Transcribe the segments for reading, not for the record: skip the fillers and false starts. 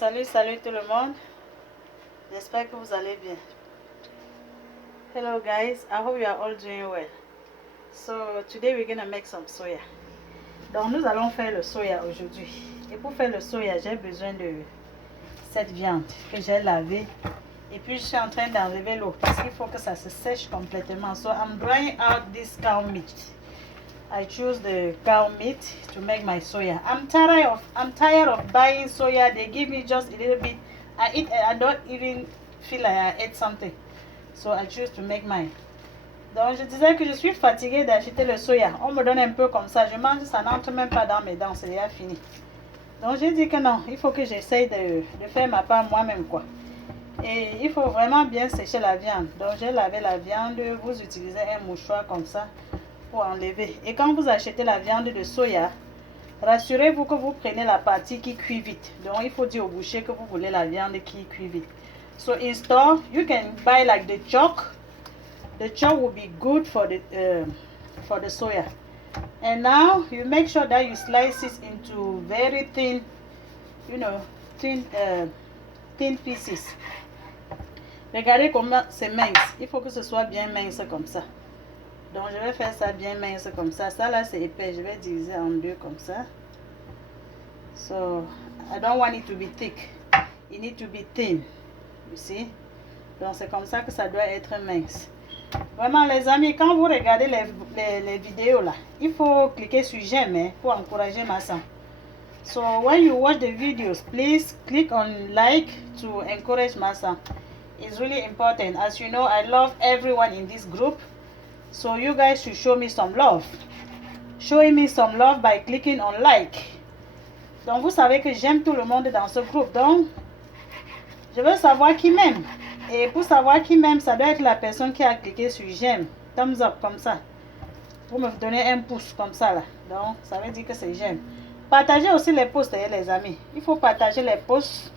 Salut tout le monde. J'espère que vous allez bien. Hello guys, I hope you are all doing well. So today we're gonna make some soya. Donc nous allons faire le soya aujourd'hui. Et pour faire le soya, j'ai besoin de cette viande que j'ai lavée. Et puis je suis en train d'enlever l'eau parce qu'il faut que ça se sèche complètement. So I'm drying out this cow meat. I choose the cow meat to make my soya. I'm tired of buying soya. They give me just a little bit. I don't even feel like I ate something. So I choose to make mine. Donc je disais que je suis fatiguée d'acheter le soya. On me donne un peu comme ça. Je mange, ça n'entre même pas dans mes dents. C'est déjà fini. Donc j'ai dit que non, il faut que j'essaye de faire ma part moi-même quoi. Et il faut vraiment bien sécher la viande. Donc j'ai lavé la viande. Vous utilisez un mouchoir comme ça pour enlever. Et quand vous achetez la viande de soya, rassurez-vous que vous prenez la partie qui cuit vite. Donc il faut dire au boucher que vous voulez la viande qui cuit vite. So in store, you can buy like the chuck. The chuck will be good for the soya. And now you make sure that you slice it into very thin, thin pieces. Regardez comment c'est mince. Il faut que ce soit bien mince comme ça. Donc je vais faire ça bien mince comme ça. Ça là c'est épais. Je vais diviser en deux comme ça. So I don't want it to be thick. It need to be thin. You see? Donc c'est comme ça que ça doit être mince. Vraiment les amis, quand vous regardez les vidéos là, il faut cliquer sur j'aime pour encourager ma sang. So when you watch the videos, please click on like to encourage my son. It's really important. As you know, I love everyone in this group. So you guys should show me some love. Showing me some love by clicking on like. Donc vous savez que j'aime tout le monde dans ce groupe. Donc je veux savoir qui m'aime. Et pour savoir qui m'aime, ça doit être la personne qui a cliqué sur j'aime. Thumbs up comme ça. Vous me donnez un pouce comme ça là. Donc ça veut dire que c'est j'aime. Partagez aussi les posts les amis. Il faut partager les posts.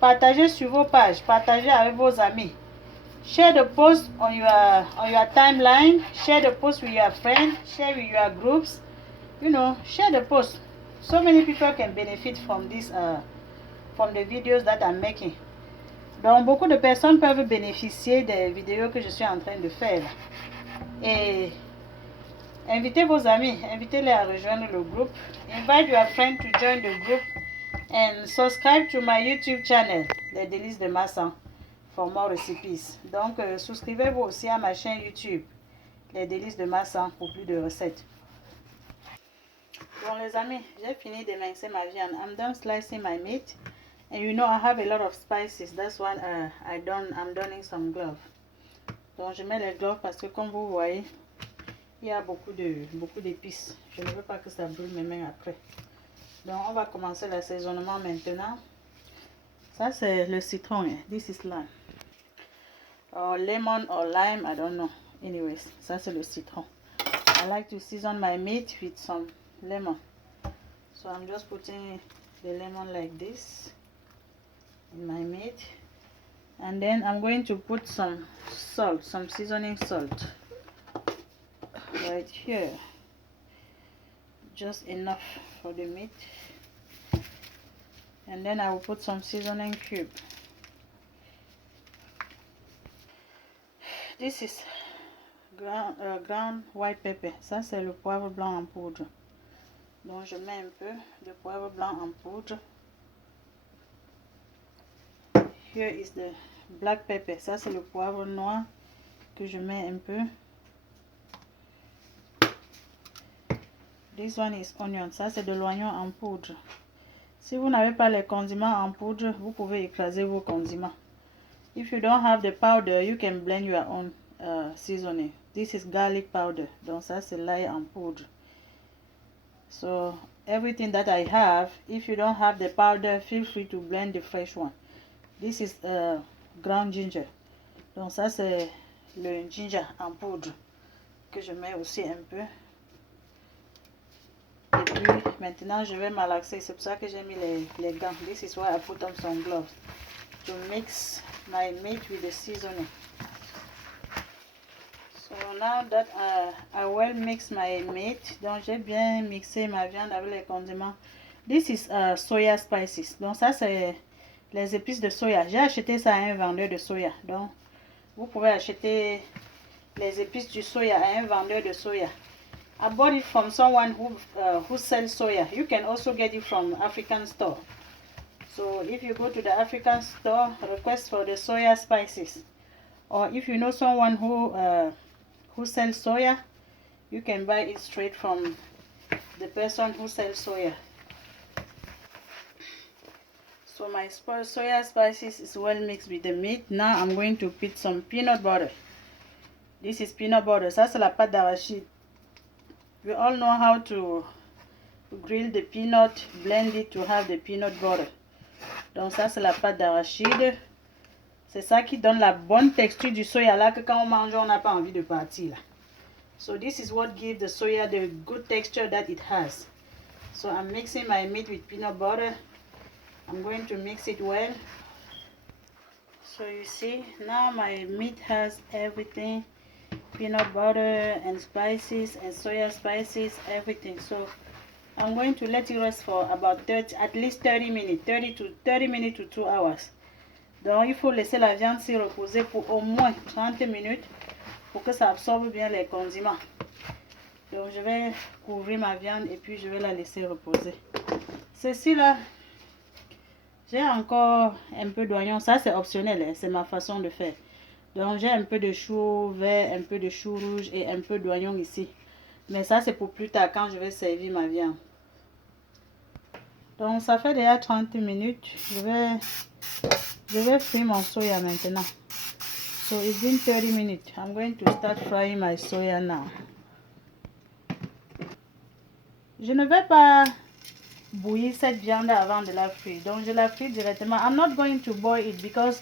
Partagez sur vos pages. Partagez avec vos amis. Share the post on your timeline. Share the post with your friends. Share with your groups. Share the post. So many people can benefit from this, from the videos that I'm making. Donc beaucoup de personnes peuvent bénéficier des vidéos que je suis en train de faire. Et invitez vos amis, invitez-les à rejoindre le groupe. Invite your friend to join the group. And subscribe to my YouTube channel, Les Délices de Massan, for more recipes. Donc, souscrivez-vous aussi à ma chaîne YouTube, Les Délices de Massan, pour plus de recettes. Bon, les amis, j'ai fini d'émincer ma viande. I'm done slicing my meat. And you know, I have a lot of spices. That's why I'm donning some gloves. Donc, je mets les gloves parce que, comme vous voyez, il y a beaucoup d'épices. Je ne veux pas que ça brûle mes mains après. Donc on va commencer l'assaisonnement maintenant. Ça c'est le citron. This is lime. Or lemon or lime, I don't know. Anyways, ça c'est le citron. I like to season my meat with some lemon. So I'm just putting the lemon like this in my meat. And then I'm going to put some salt, some seasoning salt. Right here. Just enough for the meat. And then I will put some seasoning cube. This is ground white pepper. Ça c'est le poivre blanc en poudre. Donc je mets un peu de poivre blanc en poudre. Here is the black pepper. Ça c'est le poivre noir que je mets un peu. This one is onion. Ça c'est de l'oignon en poudre. Si vous n'avez pas les condiments en poudre, vous pouvez écraser vos condiments. If you don't have the powder, you can blend your own seasoning. This is garlic powder. Donc ça c'est l'ail en poudre. So everything that I have, if you don't have the powder, feel free to blend the fresh one. This is ground ginger. Donc ça c'est le ginger en poudre que je mets aussi un peu. Et puis maintenant je vais malaxer. C'est pour ça que j'ai mis les gants. This is why I put on some gloves to mix my meat with the seasoning. So now that I well mix my meat, donc j'ai bien mixé ma viande avec les condiments. This is soya spices. Donc ça c'est les épices de soya. J'ai acheté ça à un vendeur de soya. Donc, vous pouvez acheter les épices du soya à un vendeur de soya. I bought it from someone who sells soya. You can also get it from African store. So if you go to the African store, request for the soya spices. Or if you know someone who sells soya, you can buy it straight from the person who sells soya. So my soya spices is well mixed with the meat. Now I'm going to put some peanut butter. This is peanut butter. Ça c'est la pâte d'arachide. We all know how to grill the peanut, blend it to have the peanut butter. Donc ça c'est la pâte d'arachide. C'est ça qui donne la bonne texture du soya là que quand on mange on n'a pas envie de partir là. So this is what gives the soya the good texture that it has. So I'm mixing my meat with peanut butter. I'm going to mix it well. So you see now my meat has everything, peanut butter and spices and soya spices, everything. So I'm going to let it rest for about at least 30 minutes, 30 minutes to 2 hours. Donc il faut laisser la viande s'y reposer pour au moins 30 minutes pour que ça absorbe bien les condiments. Donc je vais couvrir ma viande et puis je vais la laisser reposer. Ceci là, j'ai encore un peu d'oignon, ça c'est optionnel, hein, c'est ma façon de faire. Donc j'ai un peu de chou vert, un peu de chou rouge et un peu d'oignon ici. Mais ça c'est pour plus tard quand je vais servir ma viande. Donc ça fait déjà 30 minutes. Je vais frire mon soya maintenant. So it's been 30 minutes. I'm going to start frying my soya now. Je ne vais pas bouillir cette viande avant de la frire. Donc je la frire directement. I'm not going to boil it because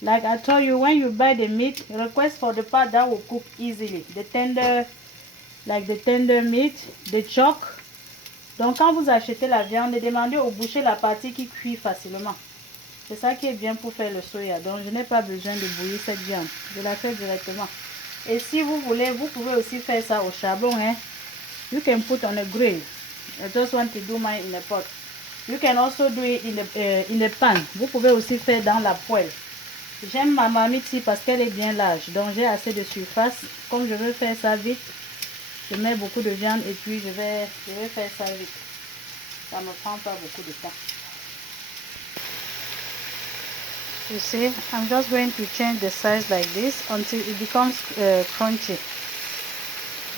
like I told you, when you buy the meat, request for the part that will cook easily. The tender meat, the chuck. Donc quand vous achetez la viande, demandez au boucher la partie qui cuit facilement. C'est ça qui est bien pour faire le soya. Donc je n'ai pas besoin de bouillir cette viande. Je la fais directement. Et si vous voulez, vous pouvez aussi faire ça au charbon. Hein? You can put on a grill. I just want to do mine in a pot. You can also do it in a pan. Vous pouvez aussi faire dans la poêle. J'aime ma marmite ici parce qu'elle est bien large. Donc j'ai assez de surface. Comme je veux faire ça vite, je mets beaucoup de viande et puis je vais faire ça vite. Ça ne me prend pas beaucoup de temps. You see, I'm just going to change the size like this until it becomes crunchy.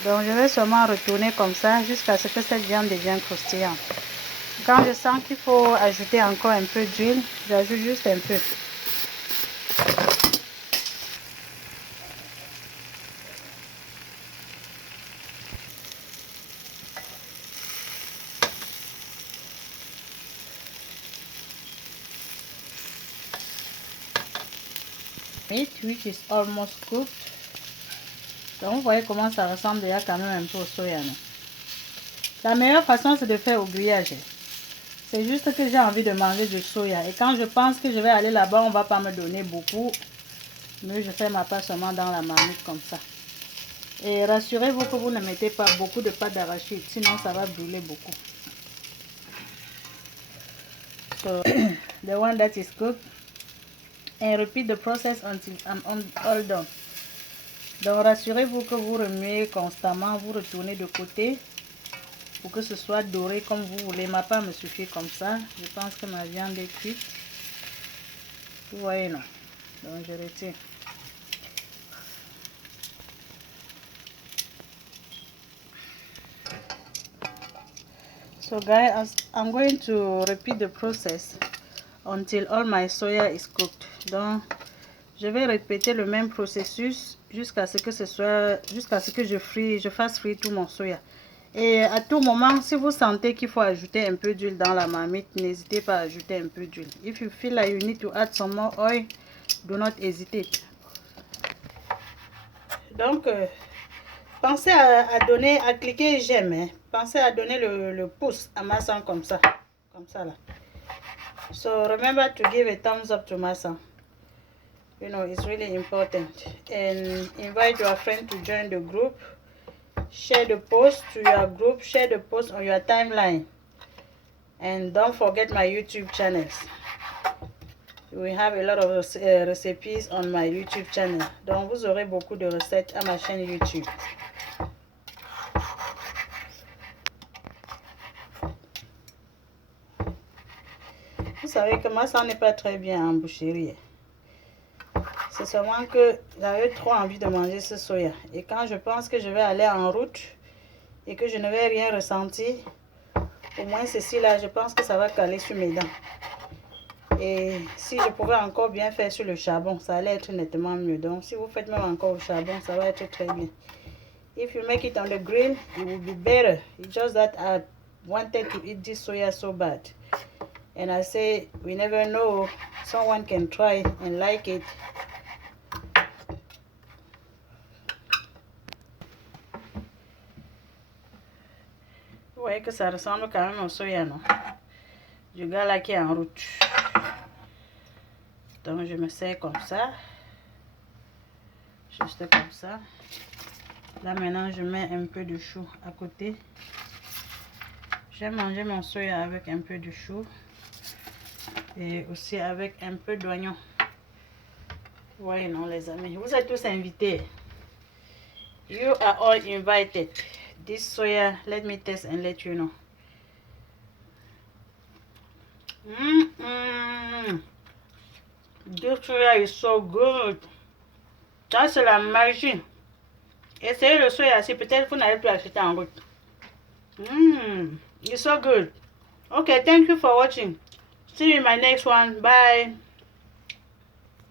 Donc je vais seulement retourner comme ça jusqu'à ce que cette viande devienne croustillante. Quand je sens qu'il faut ajouter encore un peu d'huile, j'ajoute juste un peu. Meat which is almost cooked. Donc vous voyez comment ça ressemble déjà quand même un peu au soya. Non? La meilleure façon c'est de faire au grillage. C'est juste que j'ai envie de manger du soya. Et quand je pense que je vais aller là-bas, on ne va pas me donner beaucoup. Mais je fais ma part seulement dans la marmite comme ça. Et rassurez-vous que vous ne mettez pas beaucoup de pâte d'arachide. Sinon ça va brûler beaucoup. So the one that is cooked. And repeat the process until I'm all done. Donc rassurez-vous que vous remuez constamment, vous retournez de côté pour que ce soit doré comme vous voulez. Ma part me suffit comme ça. Je pense que ma viande est cuite. Vous voyez non? Donc je retire. So guys, I'm going to repeat the process until all my soya is cooked. Donc je vais répéter le même processus jusqu'à ce que je fasse frire tout mon soya. Et à tout moment, si vous sentez qu'il faut ajouter un peu d'huile dans la marmite, n'hésitez pas à ajouter un peu d'huile. If you feel like you need to add some more oil, do not hesitate. Donc pensez à cliquer j'aime. Hein. Pensez à donner le pouce à ma sang comme ça là. So remember to give a thumbs up to my son. You know, it's really important. And invite your friend to join the group. Share the post to your group. Share the post on your timeline. And don't forget my YouTube channels. We have a lot of recipes on my YouTube channel. Donc, vous aurez beaucoup de recettes à ma chaîne YouTube. Vous savez que moi, ça n'est pas très bien en boucherie. C'est seulement que j'avais trop envie de manger ce soya. Et quand je pense que je vais aller en route et que je ne vais rien ressentir, au moins ceci-là, je pense que ça va caler sur mes dents. Et si je pouvais encore bien faire sur le charbon, ça allait être nettement mieux. Donc, si vous faites même encore au charbon, ça va être très bien. If you make it on the grill, it will be better. It's just that I wanted to eat this soya so bad. And I say, we never know. Someone can try and like it. Vous voyez que ça ressemble quand même au soya, non? Du gars là qui est en route. Donc, je me sers comme ça. Juste comme ça. Là, maintenant, je mets un peu de chou à côté. J'ai mangé mon soya avec un peu de chou. Et aussi avec un peu d'oignon. Vous voyez, non, les amis? Vous êtes tous invités. You are all invited. This soya, let me taste and let you know. This soya is so good. Ça, c'est la magie. Essayez le soya si peut-être vous n'allez plus acheter en route. It's so good. Okay, thank you for watching. See you in my next one. Bye.